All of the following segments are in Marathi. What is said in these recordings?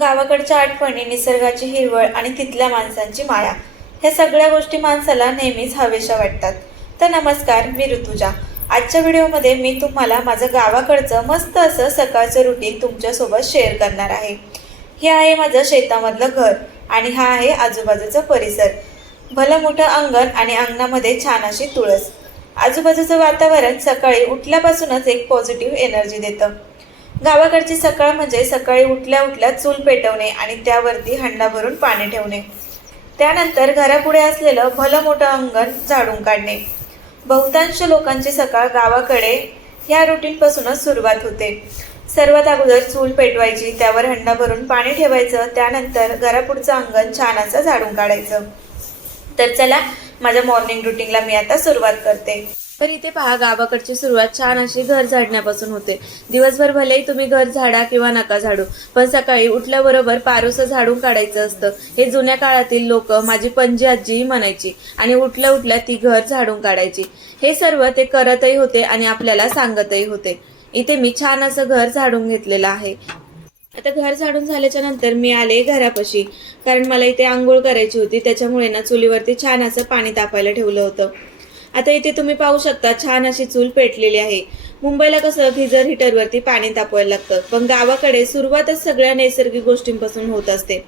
गावाकडच्या आठवणी निसर्गाची हिरवळ आणि तिथल्या माणसांची माया ह्या सगळ्या गोष्टी माणसाला नेहमीच हवेशा वाटतात. तर नमस्कार मी ऋतुजा. आजच्या व्हिडिओमध्ये मी तुम्हाला माझं गावाकडचं मस्त असं सकाळचं रुटीन तुमच्यासोबत शेअर करणार आहे. हे आहे माझं शेतामधलं घर आणि हा आहे आजूबाजूचा परिसर. भलं मोठं अंगण आणि अंगणामध्ये छान अशी तुळस. आजूबाजूचं वातावरण सकाळी उठल्यापासूनच एक पॉझिटिव्ह एनर्जी देतं. गावाकडची सकाळ म्हणजे सकाळी उठल्या उठल्या चूल पेटवणे आणि त्यावरती हंडा भरून पाणी ठेवणे. त्यानंतर घरापुढे असलेलं भलं मोठं अंगण झाडून काढणे. बहुतांश लोकांची सकाळ गावाकडे ह्या रुटीनपासूनच सुरुवात होते. सर्वात अगोदर चूल पेटवायची त्यावर हंडा भरून पाणी ठेवायचं त्यानंतर घरापुढचं अंगण छान असं झाडून काढायचं. तर चला माझ्या मॉर्निंग रुटीनला मी आता सुरुवात करते. तर इथे पहा गावाकडची सुरुवात छान अशी घर झाडण्यापासून होते. दिवसभर भलेही तुम्ही घर झाडा किंवा नका झाडू पण सकाळी उठल्याबरोबर पारोसं झाडून काढायचं असतं. हे जुन्या काळातील लोक माझी पंजी आजीही म्हणायची आणि उठल्या उठल्या ती घर झाडून काढायची. हे सर्व ते करतही होते आणि आपल्याला सांगतही होते. इथे मी छान असं घर झाडून घेतलेलं आहे. आता घर झाडून झाल्याच्यानंतर मी आले घरापाशी. कारण मला इथे आंघोळ करायची होती त्याच्यामुळे ना चुलीवरती छान असं पाणी तापायला ठेवलं होतं. आता इथे तुम्ही पाहू शकता छान अशी चूल पेटलेली आहे. मुंबईला कसं गिझर हिटरवरती पाणी तापवायला लागतं. पण गावाकडे सुरुवातच सगळ्या नैसर्गिक गोष्टींपासून होत असते.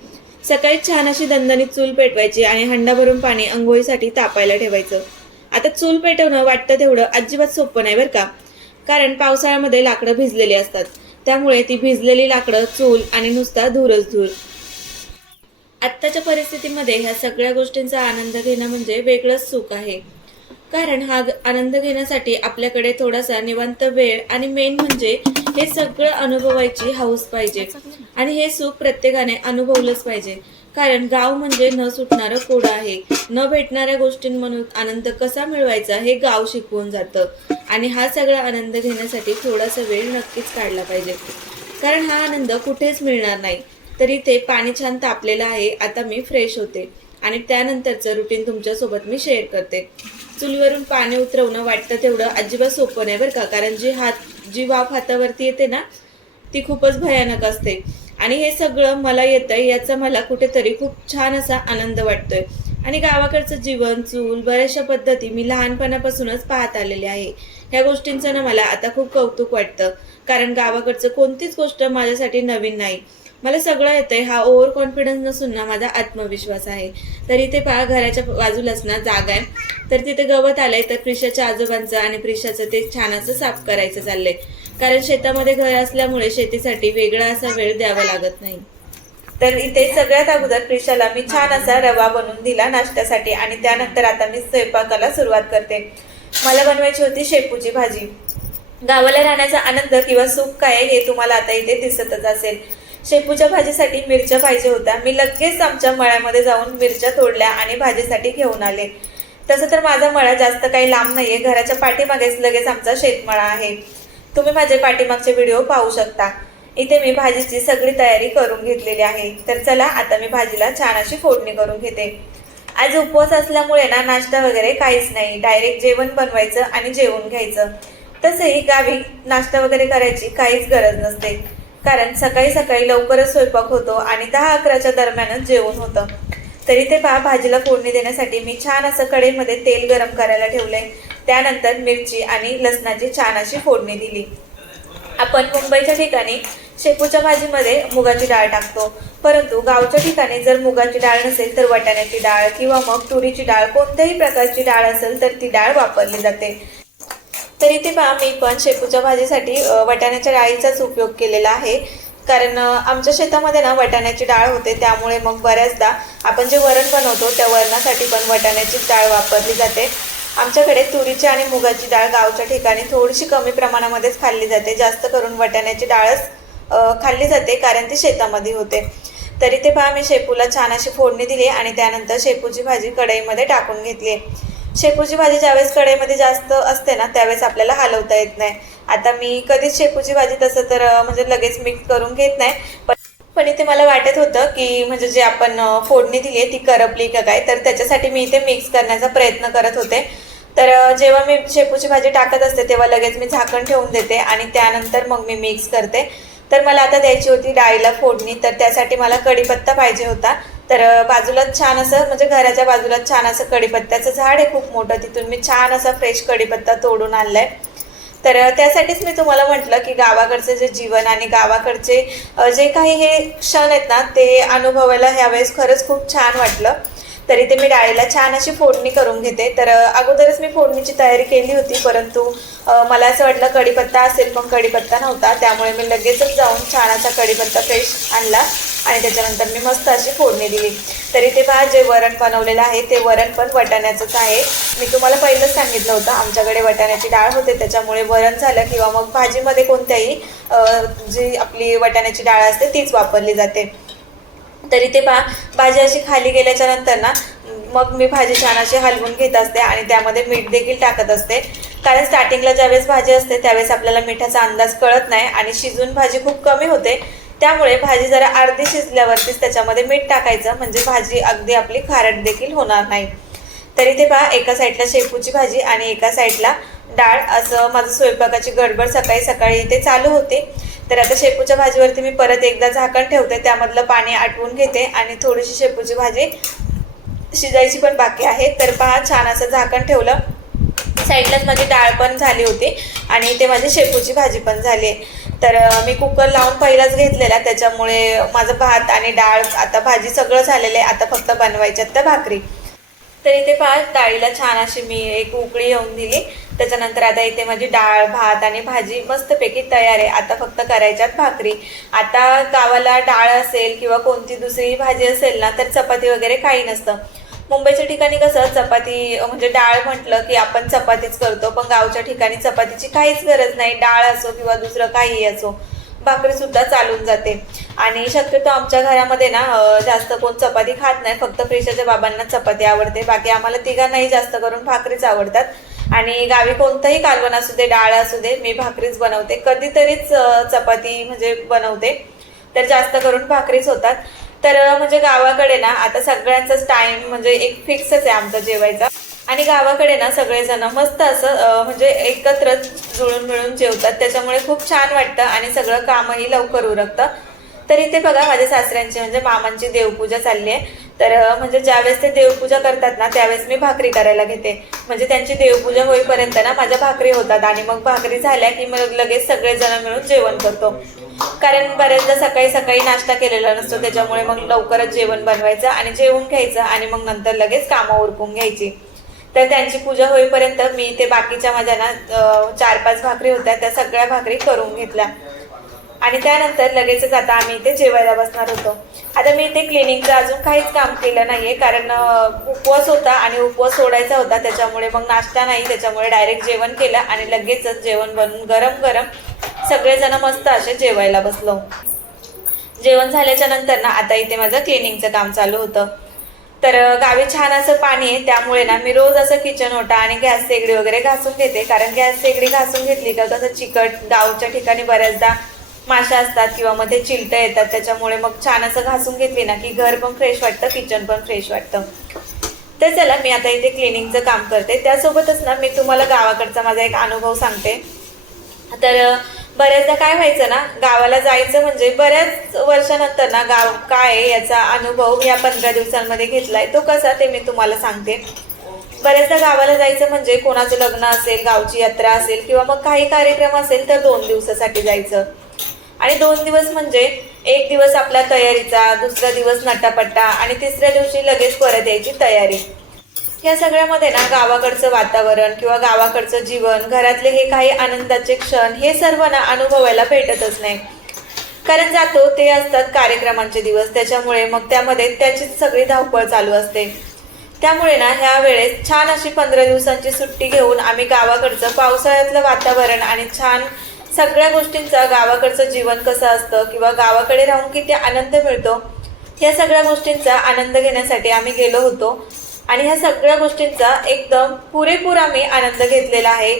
सकाळी छान अशी दणदणीत चूल पेटवायची आणि हंडा भरून पाणी अंघोळीसाठी तापायला ठेवायचं. आता चूल पेटवणं वाटतं तेवढं अजिबात सोपं नाही बरं का. कारण पावसाळ्यामध्ये लाकडं भिजलेली असतात. त्यामुळे ती भिजलेली लाकडं चूल आणि नुसता धूरच धूर आत्ताच्या परिस्थितीमध्ये ह्या सगळ्या गोष्टींचा आनंद घेणं म्हणजे वेगळंच सुख आहे. कारण हा आनंद घेण्यासाठी आपल्याकडे थोडासा निवांत वेळ आणि मेन म्हणजे हे सगळं अनुभवायची हौस पाहिजे. आणि हे सुख प्रत्येकाने अनुभवलंच पाहिजे. कारण गाव म्हणजे न सुटणारं कोडं आहे. न भेटणाऱ्या गोष्टींमधून आनंद कसा मिळवायचा हे गाव शिकवून जातं. आणि हा सगळा आनंद घेण्यासाठी थोडासा वेळ नक्कीच काढला पाहिजे. कारण हा आनंद कुठेच मिळणार नाही. तरी इथे पाणी छान तापलेलं आहे. आता मी फ्रेश होते. आणि त्यानंतरचं रुटीन तुमच्यासोबत मी शेअर करते. चुलीवरून पाणी उतरवणं वाटतं तेवढं अजिबात सोपं नाही बरं का? कारण जी हात जी वाफ हातावरती येते ना ती खूपच भयानक असते. आणि हे सगळं मला येतंय याचा मला कुठेतरी खूप छान असा आनंद वाटतोय. आणि गावाकडचं जीवन चूल बऱ्याचशा पद्धती मी लहानपणापासूनच पाहत आलेले आहे. ह्या गोष्टींचं ना मला आता खूप कौतुक वाटतं. कारण गावाकडचं कोणतीच गोष्ट माझ्यासाठी नवीन नाही. मला सगळं येतंय. हा ओव्हर कॉन्फिडन्स नसून ना माझा आत्मविश्वास आहे. तर इथे पहा घराच्या बाजूलाच ना जागा आहे. तर तिथे गवत आलंय तर प्रिशाच्या आजोबांचं आणि प्रिशाचं ते छान असं साफ करायचं चाललंय. कारण शेतामध्ये घर असल्यामुळे शेतीसाठी वेगळा असा वेळ द्यावा लागत नाही. तर इथे सगळ्यात अगोदर प्रिशाला मी छान असा रवा बनवून दिला नाश्त्यासाठी आणि त्यानंतर आता मी स्वयंपाकाला सुरुवात करते. मला बनवायची होती शेपूची भाजी. गावाला राहण्याचा आनंद किंवा सुख काय आहे हे तुम्हाला आता इथे दिसतच असेल. शेपूच्या भाजीसाठी मिरच्या पाहिजे होत्या. मी लगेच आमच्या मळ्यामध्ये जाऊन मिरच्या तोडल्या आणि भाजीसाठी घेऊन आले. तसं तर माझा मळा जास्त काही लांब नाही आहे घराच्या पाठीमागेच लगेच आमचा शेतमळा आहे. तुम्ही माझे पाठीमागचे व्हिडिओ पाहू शकता. इथे मी भाजीची सगळी तयारी करून घेतलेली आहे. तर चला आता मी भाजीला छान अशी फोडणी करून घेते. आज उपवास असल्यामुळे ना नाश्ता वगैरे काहीच नाही. डायरेक्ट जेवण बनवायचं आणि जेवून घ्यायचं. तसंही गावी नाश्ता वगैरे करायची काहीच गरज नसते. कारण सकाळी सकाळी लवकरच स्वयंपाक होतो आणि दहा अकराच्या दरम्यानच जेवण होतं. तरी ते पहा भाजीला फोडणी देण्यासाठी मी छान असं कढईमध्ये तेल गरम करायला ठेवले त्यानंतर मिरची आणि लसणाची छान अशी फोडणी दिली. आपण मुंबईच्या ठिकाणी शेपूच्या भाजीमध्ये मुगाची डाळ टाकतो. परंतु गावच्या ठिकाणी जर मुगाची डाळ नसेल तर वाटाण्याची डाळ किंवा मग तुरीची डाळ कोणत्याही प्रकारची डाळ असेल तर ती डाळ वापरली जाते. तर इथे पहा मी पण शेपूच्या भाजीसाठी वाटाण्याच्या डाळीचाच उपयोग केलेला आहे. कारण आमच्या शेतामध्ये ना वाटाण्याची डाळ होते त्यामुळे मग बऱ्याचदा आपण जे वरण बनवतो त्या वरणासाठी पण वाटाण्याचीच डाळ वापरली जाते. आमच्याकडे तुरीची आणि मुगाची डाळ गावच्या ठिकाणी थोडीशी कमी प्रमाणामध्येच खाल्ली जाते. जास्त करून वाटाण्याची डाळच खाल्ली जाते कारण ती शेतामध्ये होते. तरी ते पहा मी शेपूला छान अशी फोडणी दिली आणि त्यानंतर शेपूची भाजी कढईमध्ये टाकून घेतली शेपूची भाजी ज्यावेळेस कढईमध्ये जास्त असते ना त्यावेळेस आपल्याला हलवता येत नाही. आता मी कधीच शेपूची भाजी तसं तर म्हणजे लगेच मिक्स करून घेत नाही. पण पण इथे मला वाटत होतं की म्हणजे जे आपण फोडणी दिली आहे ती करपली का काय तर त्याच्यासाठी मी इथे मिक्स करण्याचा प्रयत्न करत होते. तर जेव्हा मी शेपूची भाजी टाकत असते तेव्हा लगेच मी झाकण ठेवून देते आणि त्यानंतर मग मी मिक्स करते. तर मला आता द्यायची होती डाळीला फोडणी तर त्यासाठी मला कढीपत्ता पाहिजे होता. तर बाजूलाच छान असं म्हणजे घराच्या बाजूलाच छान असं कढीपत्त्याचं झाड आहे खूप मोठं. तिथून मी छान असा फ्रेश कढीपत्ता तोडून आणलाय. तर त्यासाठीच मी तुम्हाला म्हटलं की गावाकडचं जे जीवन आणि गावाकडचे जे काही हे क्षण आहेत ना ते अनुभवायला ह्यावेळेस खरंच खूप छान वाटलं. तरी ते मी डाळीला छान अशी फोडणी करून घेते. तर अगोदरच मी फोडणीची तयारी केली होती परंतु मला असं वाटलं कढीपत्ता असेल पण कढीपत्ता नव्हता. त्यामुळे मी लगेचच जाऊन छान असा कढीपत्ता फ्रेश आणला. आणि त्याच्यानंतर मी मस्त अशी फोडणी दिली. तरी ते पहा जे वरण बनवलेलं आहे ते वरण पण वटाण्याचंच आहे. मी तुम्हाला पहिलंच सांगितलं होतं आमच्याकडे वटाण्याची डाळ होते त्याच्यामुळे वरण झालं किंवा मग भाजीमध्ये कोणत्याही जी आपली वटाण्याची डाळ असते तीच वापरली जाते. तरी ते पहा भाजी अशी खाली गेल्याच्यानंतर ना मग मी भाजी छान अशी हलवून घेत असते आणि त्यामध्ये मीठ देखील टाकत असते. कारण स्टार्टिंगला ज्यावेळेस भाजी असते त्यावेळेस आपल्याला मिठाचा अंदाज कळत नाही आणि शिजून भाजी खूप कमी होते. त्यामुळे भाजी जरा अर्धी शिजल्यावरतीच त्याच्यामध्ये मीठ टाकायचं. म्हणजे भाजी अगदी आपली खारट देखील होणार नाही. तरी ते पहा एका साईडला शेपूची भाजी आणि एका साईडला डाळ. असं माझं स्वयंपाकाची गडबड सकाळी सकाळी इथे चालू होते. तर आता शेपूच्या भाजीवरती मी परत एकदा झाकण ठेवते. त्यामधलं पाणी आटवून घेते आणि थोडीशी शेपूची भाजी शिजायची पण बाकी आहे. तर पहा छान असं झाकण ठेवलं. साईडलाच माझी डाळ पण झाली होती आणि ते माझी शेपूची भाजी पण झाली आहे. तर मी कुकर लावून पहिलाच घेतलेला त्याच्यामुळे माझं भात आणि डाळ आता भाजी सगळं झालेलं आहे आता फक्त बनवायच्यात त्या भाकरी. तर इथे फार डाळीला छान अशी मी एक उकळी येऊन दिली. त्याच्यानंतर आता इथे माझी डाळ भात आणि भाजी मस्तपैकी तयार आहे. आता फक्त करायच्यात भाकरी. आता गावाला डाळ असेल किंवा कोणती दुसरी भाजी असेल ना तर चपाती वगैरे काही नसतं. मुंबईच्या ठिकाणी कसं चपाती म्हणजे डाळ म्हटलं की आपण चपातीच करतो पण गावच्या ठिकाणी चपातीची काहीच गरज नाही. डाळ असो किंवा दुसरं काहीही असो भाकरी सुद्धा चालून जाते. आणि शक्यतो आमच्या घरामध्ये ना जास्त कोण चपाती खात नाही फक्त प्रिशाच्या बाबांना चपाती आवडते. बाकी आम्हाला तिघांनाही जास्त करून भाकरीच आवडतात. आणि गावी कोणतंही कालवण असू दे डाळ असू दे मी भाकरीच बनवते. कधीतरीच चपाती म्हणजे बनवते. तर जास्त करून भाकरीच होतात. तर म्हणजे गावाकडे ना आता सगळ्यांचाच टाइम म्हणजे एक फिक्सच आहे आमचा जेवायचा. आणि गावाकडे ना सगळेजण मस्त असं म्हणजे एकत्र जुळून मिळून जेवतात. त्याच्यामुळे खूप छान वाटतं आणि सगळं कामही लवकर उरकतं. तर इथे बघा माझ्या सासऱ्यांची म्हणजे मामांची देवपूजा चालली आहे. तर म्हणजे ज्यावेळेस ते देवपूजा करतात ना त्यावेळेस मी भाकरी करायला घेते. म्हणजे त्यांची देवपूजा होईपर्यंत ना माझ्या भाकरी होतात आणि मग भाकरी झाल्या की मग लगेच सगळेजण मिळून जेवण करतो. कारण बऱ्याचदा सकाळी सकाळी नाश्ता केलेला नसतो त्याच्यामुळे मग लवकरच जेवण बनवायचं आणि जेवून घ्यायचं आणि मग नंतर लगेच कामं उरकून घ्यायची. तर त्यांची पूजा होईपर्यंत मी ते बाकीच्या माझ्या ना चार पाच भाकरी होत्या त्या सगळ्या भाकरी करून घेतल्या. आणि त्यानंतर लगेचच आता आम्ही इथे जेवायला बसणार होतो. आता मी इथे क्लिनिंगचं अजून काहीच काम केलं नाही आहे कारण उपवास होता आणि उपवास सोडायचा होता त्याच्यामुळे मग नाश्ता नाही त्याच्यामुळे डायरेक्ट जेवण केलं आणि लगेचच जेवण बनवून गरम गरम सगळेजण मस्त असे जेवायला बसलो. जेवण झाल्याच्यानंतर ना आता इथे माझं क्लिनिंगचं काम चालू होतं. तर गावी छान असं पाणी आहे त्यामुळे ना मी रोज असं किचन ओटा आणि गॅस शेगडी वगैरे घासून घेते कारण गॅस शेगडी घासून घेतली का कसं चिकट गावच्या ठिकाणी बऱ्याचदा माशा असतात किंवा मध्ये चिलटं येतात त्याच्यामुळे मग छान असं घासून घेतली ना की घर पण फ्रेश वाटतं किचन पण फ्रेश वाटतं. तर चला मी आता इथे क्लिनिंगचं काम करते. त्यासोबतच ना मी तुम्हाला गावाकडचा माझा एक अनुभव सांगते. तर बऱ्याचदा काय व्हायचं ना गावाला जायचं म्हणजे बऱ्याच वर्षानंतर ना गाव काय आहे याचा अनुभव या पंधरा दिवसांमध्ये घेतलाय. तो कसा ते मी तुम्हाला सांगते. बऱ्याचदा गावाला जायचं म्हणजे कोणाचं लग्न असेल गावची यात्रा असेल किंवा मग काही कार्यक्रम असेल तर दोन दिवसासाठी जायचं. आणि दोन दिवस म्हणजे एक दिवस आपला तयारीचा दुसरा दिवस नटापट्टा आणि तिसऱ्या दिवशी लगेच परत यायची तयारी. या सगळ्यामध्ये ना गावाकडचं वातावरण किंवा गावाकडचं जीवन घरातले हे काही आनंदाचे क्षण हे सर्व ना अनुभवायला भेटतच नाही. कारण जातो ते असतात कार्यक्रमांचे दिवस. त्याच्यामुळे मग त्यामध्ये त्याचीच सगळी धावपळ चालू असते. त्यामुळे ना ह्या वेळेस छान अशी पंधरा दिवसांची सुट्टी घेऊन आम्ही गावाकडचं पावसाळ्यातलं वातावरण आणि छान सगळ्या गोष्टींचा गावाकडचं जीवन कसं असतं किंवा गावाकडे राहून किती आनंद मिळतो या सगळ्या गोष्टींचा आनंद घेण्यासाठी आम्ही गेलो होतो. आणि ह्या सगळ्या गोष्टींचा एकदम पुरेपूर आम्ही आनंद घेतलेला आहे.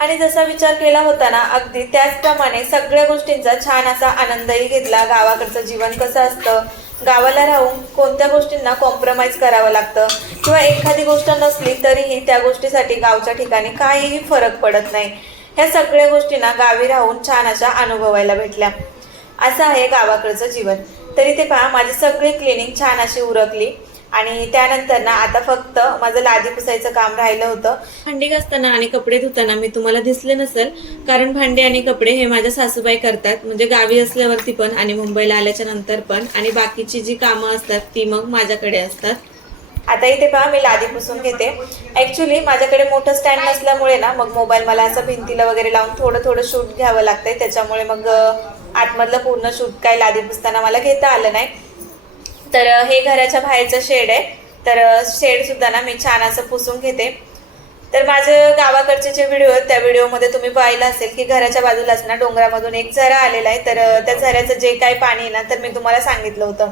आणि जसा विचार केला होता ना अगदी त्याचप्रमाणे सगळ्या गोष्टींचा छान असा आनंदही घेतला. गावाकडचं जीवन कसं असतं गावाला राहून कोणत्या गोष्टींना कॉम्प्रोमाइज करावं लागतं किंवा एखादी गोष्ट नसली तरीही त्या गोष्टीसाठी गावच्या ठिकाणी काहीही फरक पडत नाही. ह्या सगळ्या गोष्टींना गावी राहून छान अशा अनुभवायला भेटल्या. असं आहे गावाकडचं जीवन. तरी ते पहा माझी सगळी क्लिनिंग छान अशी उरकली. आणि त्यानंतर ना आता फक्त माझं लादी पुसायचं काम राहिलं होतं. भांडी घासताना आणि कपडे धुताना मी तुम्हाला दिसले नसेल कारण भांडी आणि कपडे हे माझ्या सासूबाई करतात. म्हणजे गावी असल्यावरती पण आणि मुंबईला आल्याच्यानंतर पण. आणि बाकीची जी कामं असतात ती मग माझ्याकडे असतात. आता इथे पहा मी लादी पुसून घेते. ऍक्च्युली माझ्याकडे मोठं स्टँड नसल्यामुळे ना मग मोबाईल मला असं भिंतीला वगैरे लावून थोडं थोडं शूट घ्यावं लागतंय. त्याच्यामुळे मग आतमधलं पूर्ण शूट काय लादी पुसताना मला घेता आलं नाही. तर हे घराच्या बाहेरचं शेड आहे. तर शेड सुद्धा ना मी छान असं पुसून घेते. तर माझे गावाकडचे जे व्हिडिओ आहेत त्या व्हिडिओमध्ये तुम्ही पाहिलं असेल की घराच्या बाजूलाच ना डोंगरामधून एक झरा आलेला आहे. तर त्या झऱ्याचं जे काही पाणी आहे ना तर मी तुम्हाला सांगितलं होतं.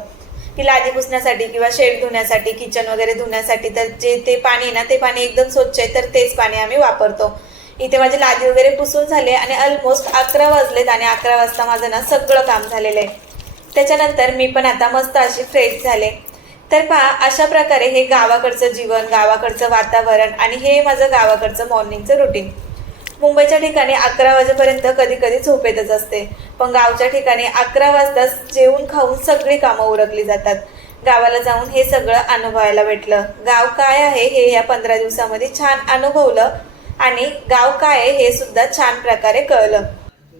की लादी पुसण्यासाठी किंवा शेड धुण्यासाठी किचन वगैरे धुण्यासाठी तर जे ते पाणी आहे ना ते पाणी एकदम स्वच्छ आहे तर तेच पाणी आम्ही वापरतो. इथे माझी लादी वगैरे पुसून झाले आणि ऑलमोस्ट अकरा वाजलेत आणि अकरा वाजता माझं ना सगळं काम झालेलं आहे. त्याच्यानंतर मी पण आता मस्त अशी फ्रेश झाले. तर पहा अशा प्रकारे हे गावाकडचं जीवन गावाकडचं वातावरण आणि हे माझं गावाकडचं मॉर्निंगचं रुटीन मुंबईच्या ठिकाणी अकरा वाजेपर्यंत कधी कधी झोपेतच असते. पण गावच्या ठिकाणी अकरा वाजता जेवून खाऊन सगळी कामं उरकली जातात. गावाला जाऊन हे सगळं अनुभवायला भेटलं. गाव काय आहे हे या पंधरा दिवसामध्ये छान अनुभवलं आणि गाव काय आहे हे सुद्धा छान प्रकारे कळलं.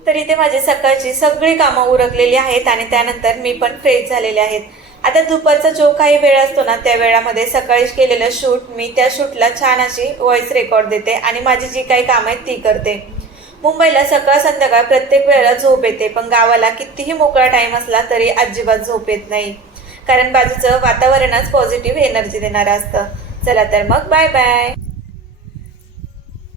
तर इथे माझी सकाळची सगळी कामं उरकलेली आहेत आणि त्यानंतर मी पण फ्रेश झालेले आहेत. आता दुपारचा जो काही वेळ असतो ना त्या वेळामध्ये सकाळी केलेलं शूट मी त्या शूटला छान अशी व्हॉइस रेकॉर्ड देते आणि माझी जी काही कामं आहेत ती करते. मुंबईला सकाळ संध्याकाळ प्रत्येक वेळेला झोप येते पण गावाला कितीही मोकळा टाईम असला तरी अजिबात झोप येत नाही. कारण बाजूचं वातावरणच पॉझिटिव्ह एनर्जी देणारं असतं. चला तर मग बाय बाय